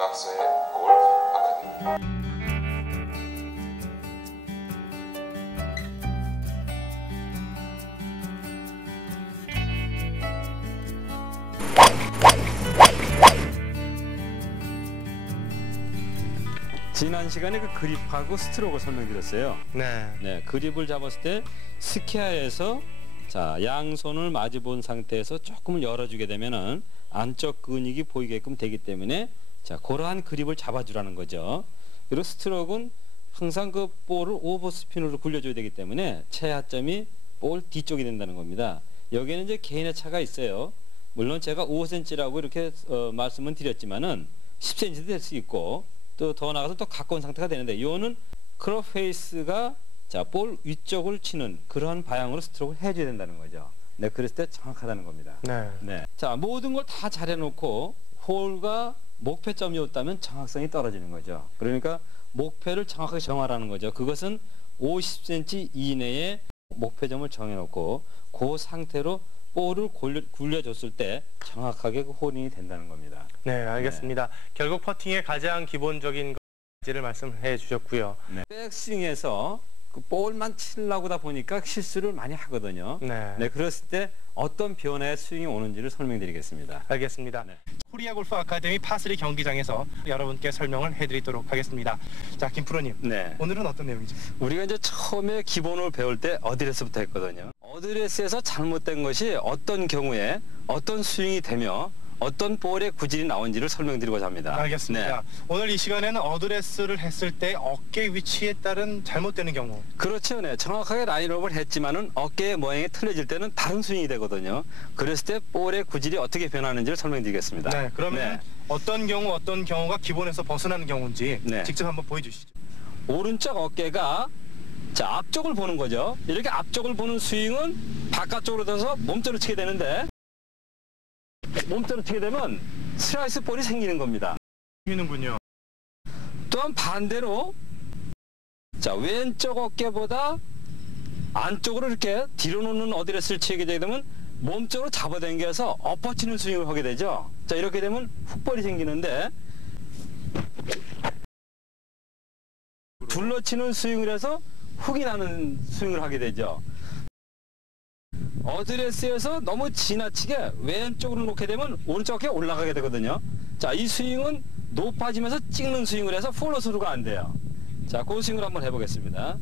김학서의 골프 아카데미. 지난 시간에 그 그립하고 스트로크를 설명드렸어요. 네. 그립을 잡았을 때 스키야에서 자, 양손을 마주본 상태에서 조금을 열어주게 되면은 안쪽 근육이 보이게끔 되기 때문에 자, 그러한 그립을 잡아주라는 거죠. 그리고 스트로크는 항상 그 볼을 오버스핀으로 굴려줘야 되기 때문에 최하점이 볼 뒤쪽이 된다는 겁니다. 여기에는 이제 개인의 차가 있어요. 물론 제가 5cm라고 이렇게 말씀은 드렸지만은 10cm도 될 수 있고 또 더 나가서 또 가까운 상태가 되는데 이거는 크롭 페이스가 자, 볼 위쪽을 치는 그러한 방향으로 스트로크를 해줘야 된다는 거죠. 네, 그랬을 때 정확하다는 겁니다. 네. 자, 모든 걸 다 잘해놓고 홀과 목표점이 없다면 정확성이 떨어지는 거죠. 그러니까 목표를 정확하게 정하라는 거죠. 그것은 50cm 이내에 목표점을 정해놓고 그 상태로 볼을 굴려줬을 때 정확하게 그 홀인이 된다는 겁니다. 네, 알겠습니다. 결국 퍼팅의 가장 기본적인 것을 말씀해 주셨고요. 네. 백스윙에서 그 볼만 치려고 하다 보니까 실수를 많이 하거든요. 네. 그랬을 때 어떤 변화의 스윙이 오는지를 설명드리겠습니다. 알겠습니다. 네. 코리아 골프 아카데미 파3 경기장에서 여러분께 설명을 해드리도록 하겠습니다. 자, 김프로님. 네. 오늘은 어떤 내용이죠? 우리가 이제 처음에 기본을 배울 때 어드레스부터 했거든요. 어드레스에서 잘못된 것이 어떤 경우에 어떤 스윙이 되며 어떤 볼의 구질이 나온지를 설명드리고자 합니다. 알겠습니다. 네. 오늘 이 시간에는 어드레스를 했을 때 어깨 위치에 따른 잘못되는 경우. 그렇죠. 네. 정확하게 라인업을 했지만은 어깨의 모양이 틀려질 때는 다른 스윙이 되거든요. 그랬을 때 볼의 구질이 어떻게 변하는지를 설명드리겠습니다. 네. 그러면 네. 어떤 경우가 기본에서 벗어나는 경우인지 네. 직접 한번 보여주시죠. 오른쪽 어깨가 자, 앞쪽을 보는 거죠. 이렇게 앞쪽을 보는 스윙은 바깥쪽으로 둬서 몸쪽으로 치게 되는데 몸쪽으로 치게 되면 슬라이스 볼이 생기는 겁니다. 생기는군요. 또한 반대로 자, 왼쪽 어깨보다 안쪽으로 이렇게 뒤로 놓는 어드레스를 치게 되면 몸쪽으로 잡아당겨서 엎어치는 스윙을 하게 되죠. 자, 이렇게 되면 훅볼이 생기는데 둘러치는 스윙을 해서 훅이 나는 스윙을 하게 되죠. 어드레스에서 너무 지나치게 왼쪽으로 놓게 되면 오른쪽 어깨가 올라가게 되거든요. 자, 이 스윙은 높아지면서 찍는 스윙을 해서 폴로스루가 안 돼요. 자, 그 스윙을 한번 해보겠습니다.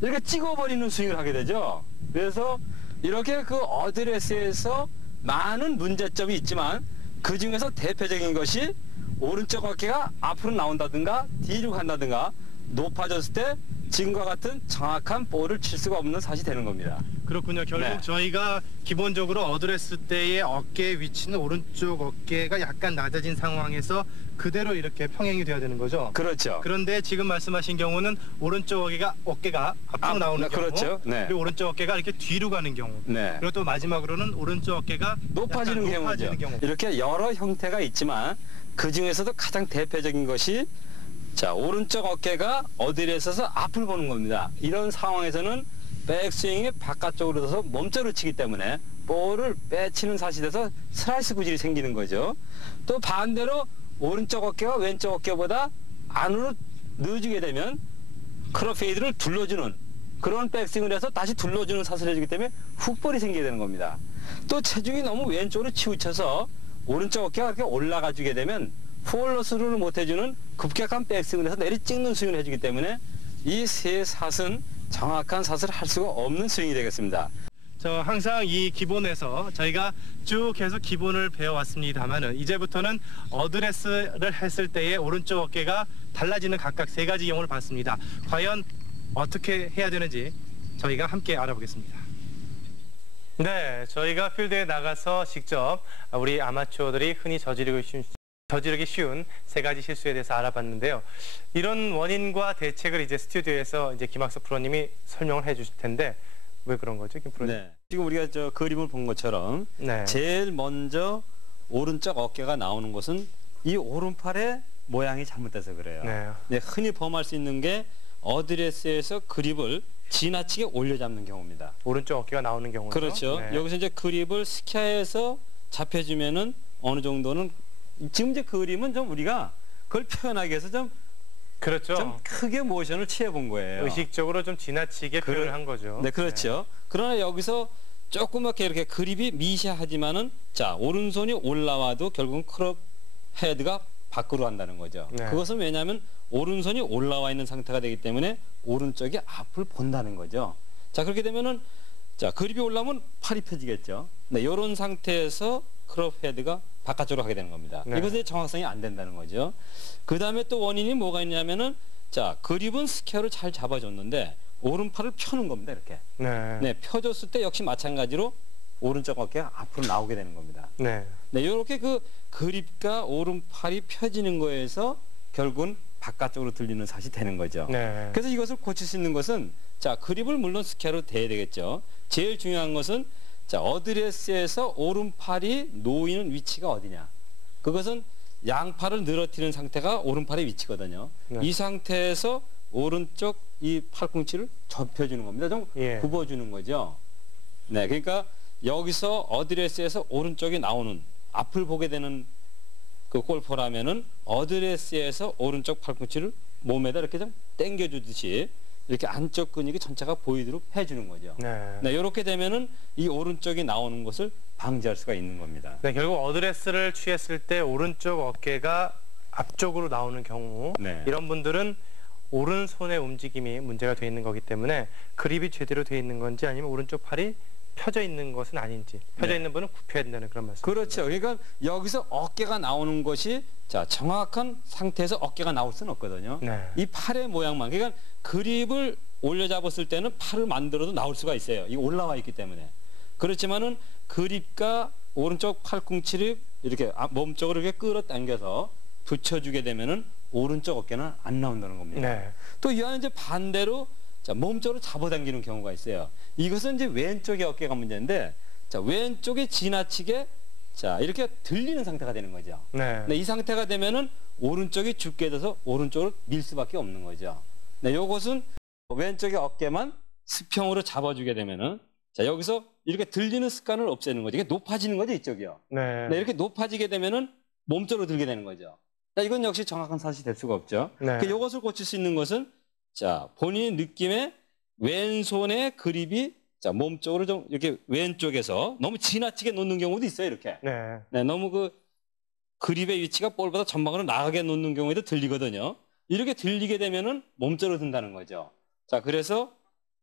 이렇게 찍어버리는 스윙을 하게 되죠. 그래서 이렇게 그 어드레스에서 많은 문제점이 있지만 그 중에서 대표적인 것이 오른쪽 어깨가 앞으로 나온다든가 뒤로 간다든가 높아졌을 때 지금과 같은 정확한 볼을 칠 수가 없는 샷이 되는 겁니다. 그렇군요. 결국 네. 저희가 기본적으로 어드레스 때의 어깨 위치는 오른쪽 어깨가 약간 낮아진 상황에서 그대로 이렇게 평행이 돼야 되는 거죠. 그렇죠. 그런데 지금 말씀하신 경우는 오른쪽 어깨가 앞으로 나오는 경우, 그렇죠. 네. 그리고 오른쪽 어깨가 이렇게 뒤로 가는 경우, 네. 그리고 또 마지막으로는 오른쪽 어깨가 높아지는 경우죠. 이렇게 여러 형태가 있지만 그 중에서도 가장 대표적인 것이 자, 오른쪽 어깨가 어드레스에서 앞을 보는 겁니다. 이런 상황에서는 백스윙이 바깥쪽으로 둬서 몸쪽으로 치기 때문에 볼을 빼치는 샷이 돼서 슬라이스 구질이 생기는 거죠. 또 반대로 오른쪽 어깨가 왼쪽 어깨보다 안으로 넣어주게 되면 크롭 페이드를 둘러주는 그런 백스윙을 해서 다시 둘러주는 샷을 해주기 때문에 훅볼이 생기게 되는 겁니다. 또 체중이 너무 왼쪽으로 치우쳐서 오른쪽 어깨가 이렇게 올라가 주게 되면 폴로스루를 못 해주는 급격한 백스윙을 해서 내리 찍는 스윙을 해주기 때문에 이 세 샷은 정확한 샷을 할 수가 없는 스윙이 되겠습니다. 저 항상 이 기본에서 저희가 쭉 계속 기본을 배워왔습니다만은 이제부터는 어드레스를 했을 때의 오른쪽 어깨가 달라지는 각각 세 가지 경우를 봤습니다. 과연 어떻게 해야 되는지 저희가 함께 알아보겠습니다. 네, 저희가 필드에 나가서 직접 우리 아마추어들이 흔히 저지르기 쉬운 세 가지 실수에 대해서 알아봤는데요. 이런 원인과 대책을 이제 스튜디오에서 이제 김학서 프로님이 설명을 해주실 텐데 왜 그런 거죠, 김 프로님? 네. 지금 우리가 저 그림을 본 것처럼 네. 제일 먼저 오른쪽 어깨가 나오는 것은 이 오른팔의 모양이 잘못돼서 그래요. 네. 네, 흔히 범할 수 있는 게 어드레스에서 그립을 지나치게 올려잡는 경우입니다. 오른쪽 어깨가 나오는 경우죠. 그렇죠. 네. 여기서 이제 그립을 스키야에서 잡혀주면은 어느 정도는 지금 이제 그림은 좀 우리가 그걸 표현하기 위해서 좀 그렇죠. 크게 모션을 취해 본 거예요. 의식적으로 좀 지나치게 표현을 한 거죠. 네, 그렇죠. 그러나 여기서 조그맣게 이렇게 그립이 미세하지만은 자, 오른손이 올라와도 결국은 크롭 헤드가 밖으로 간다는 거죠. 네. 그것은 왜냐하면 오른손이 올라와 있는 상태가 되기 때문에 오른쪽이 앞을 본다는 거죠. 자, 그렇게 되면은 자, 그립이 올라오면 팔이 펴지겠죠. 네, 이런 상태에서 크롭 헤드가 바깥쪽으로 가게 되는 겁니다. 네. 이것의 정확성이 안 된다는 거죠. 그 다음에 또 원인이 뭐가 있냐면은 자, 그립은 스퀘어를 잘 잡아줬는데 오른팔을 펴는 겁니다. 이렇게. 네. 네, 펴줬을 때 역시 마찬가지로 오른쪽 어깨가 앞으로 나오게 되는 겁니다. 네. 네, 이렇게 그 그립과 오른팔이 펴지는 거에서 결국은 바깥쪽으로 들리는 샷이 되는 거죠. 네. 그래서 이것을 고칠 수 있는 것은 자, 그립을 물론 스퀘어로 대야 되겠죠. 제일 중요한 것은 자, 어드레스에서 오른팔이 놓이는 위치가 어디냐. 그것은 양팔을 늘어뜨리는 상태가 오른팔의 위치거든요. 네. 이 상태에서 오른쪽 이 팔꿈치를 접혀주는 겁니다. 좀 예. 굽어주는 거죠. 네, 그러니까 여기서 어드레스에서 오른쪽이 나오는 앞을 보게 되는 그 골퍼라면은 어드레스에서 오른쪽 팔꿈치를 몸에다 이렇게 좀 당겨주듯이 이렇게 안쪽 근육이 전체가 보이도록 해주는 거죠. 네. 네, 이렇게 되면은 이 오른쪽이 나오는 것을 방지할 수가 있는 겁니다. 네, 결국 어드레스를 취했을 때 오른쪽 어깨가 앞쪽으로 나오는 경우 네. 이런 분들은 오른손의 움직임이 문제가 되어 있는 거기 때문에 그립이 제대로 되어 있는 건지 아니면 오른쪽 팔이 펴져 있는 것은 아닌지 펴져 네. 있는 분은 굽혀야 된다는 그런 말씀. 그렇죠. 그러니까 여기서 어깨가 나오는 것이 자, 정확한 상태에서 어깨가 나올 수는 없거든요. 네. 이 팔의 모양만. 그러니까 그립을 올려 잡았을 때는 팔을 만들어도 나올 수가 있어요. 이 올라와 있기 때문에. 그렇지만은 그립과 오른쪽 팔꿈치를 이렇게 몸쪽으로 이렇게 끌어당겨서 붙여주게 되면은 오른쪽 어깨는 안 나온다는 겁니다. 네. 또 이 안에 이제 반대로 자, 몸쪽으로 잡아당기는 경우가 있어요. 이것은 이제 왼쪽의 어깨가 문제인데 자, 왼쪽이 지나치게 자, 이렇게 들리는 상태가 되는 거죠. 네. 네, 이 상태가 되면은 오른쪽이 죽게 돼서 오른쪽으로 밀 수밖에 없는 거죠. 네, 요것은 왼쪽의 어깨만 수평으로 잡아주게 되면은 자, 여기서 이렇게 들리는 습관을 없애는 거죠. 이게 높아지는 거죠, 이쪽이요. 네. 네, 이렇게 높아지게 되면은 몸쪽으로 들게 되는 거죠. 자, 이건 역시 정확한 사실이 될 수가 없죠. 네. 그 이것을 고칠 수 있는 것은 자, 본인의 느낌에 왼손의 그립이 자, 몸쪽으로 좀 이렇게 왼쪽에서 너무 지나치게 놓는 경우도 있어요, 이렇게. 네. 네, 너무 그 그립의 위치가 볼보다 전방으로 나가게 놓는 경우에도 들리거든요. 이렇게 들리게 되면은 몸쪽으로 든다는 거죠. 자, 그래서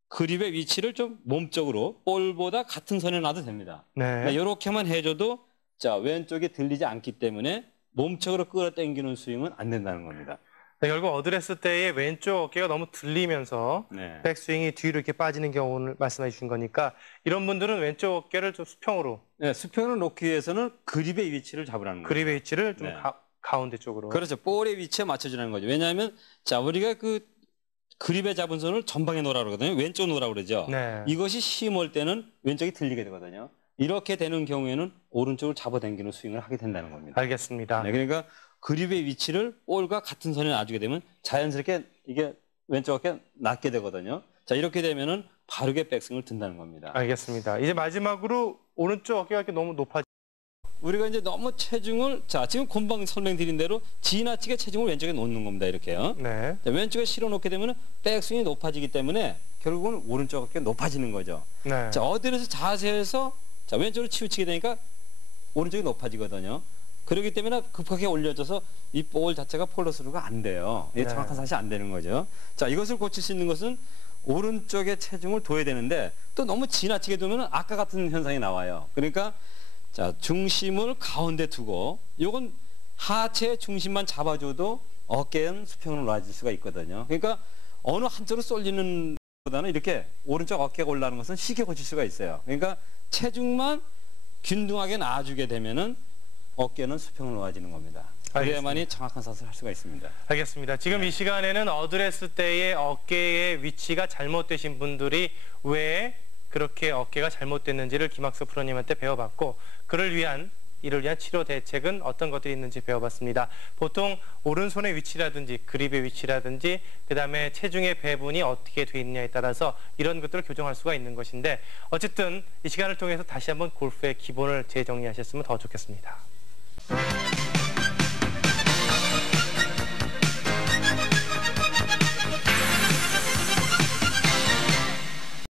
그립의 위치를 좀 몸쪽으로 볼보다 같은 선에 놔도 됩니다. 네. 이렇게만 해줘도 자, 왼쪽이 들리지 않기 때문에 몸쪽으로 끌어당기는 스윙은 안 된다는 겁니다. 네, 결국 어드레스 때의 왼쪽 어깨가 너무 들리면서 네. 백스윙이 뒤로 이렇게 빠지는 경우를 말씀해 주신 거니까 이런 분들은 왼쪽 어깨를 좀 수평으로 네, 수평을 놓기 위해서는 그립의 위치를 잡으라는 거죠. 그립의 위치를 좀 네. 가운데 쪽으로. 그렇죠. 볼의 위치에 맞춰주는 거죠. 왜냐하면 자, 우리가 그 그립에 잡은 손을 전방에 놓으라고 그러거든요. 왼쪽 놓으라고 그러죠. 네. 이것이 힘올 때는 왼쪽이 들리게 되거든요. 이렇게 되는 경우에는 오른쪽을 잡아당기는 스윙을 하게 된다는 겁니다. 알겠습니다. 네, 그러니까 그립의 위치를 볼과 같은 선에 놔주게 되면 자연스럽게 이게 왼쪽 어깨 낮게 되거든요. 자, 이렇게 되면은 바르게 백스윙을 든다는 겁니다. 알겠습니다. 이제 마지막으로 오른쪽 어깨가 이렇게 너무 높아지. 우리가 이제 너무 체중을 자, 지금 금방 설명드린 대로 지나치게 체중을 왼쪽에 놓는 겁니다. 이렇게요. 네. 자, 왼쪽에 실어 놓게 되면은 백스윙이 높아지기 때문에 결국은 오른쪽 어깨가 높아지는 거죠. 네. 자, 어디에서 자세에서 자, 왼쪽으로 치우치게 되니까 오른쪽이 높아지거든요. 그렇기 때문에 급하게 올려져서 이 볼 자체가 폴로스루가 안 돼요. 이게 네. 정확한 사실이 안 되는 거죠. 자, 이것을 고칠 수 있는 것은 오른쪽에 체중을 둬야 되는데 또 너무 지나치게 두면 아까 같은 현상이 나와요. 그러니까 자, 중심을 가운데 두고 요건 하체의 중심만 잡아줘도 어깨는 수평으로 놔질 수가 있거든요. 그러니까 어느 한쪽으로 쏠리는 보다는 이렇게 오른쪽 어깨가 올라가는 것은 쉽게 고칠 수가 있어요. 그러니까 체중만 균등하게 놔주게 되면은 어깨는 수평으로 놓아지는 겁니다. 그래야만이 정확한 사슬을 할 수가 있습니다. 알겠습니다. 지금 이 시간에는 어드레스 때의 어깨의 위치가 잘못되신 분들이 왜 그렇게 어깨가 잘못됐는지를 김학수 프로님한테 배워봤고 이를 위한 치료 대책은 어떤 것들이 있는지 배워봤습니다. 보통 오른손의 위치라든지 그립의 위치라든지 그다음에 체중의 배분이 어떻게 돼 있느냐에 따라서 이런 것들을 교정할 수가 있는 것인데 어쨌든 이 시간을 통해서 다시 한번 골프의 기본을 재정리하셨으면 더 좋겠습니다.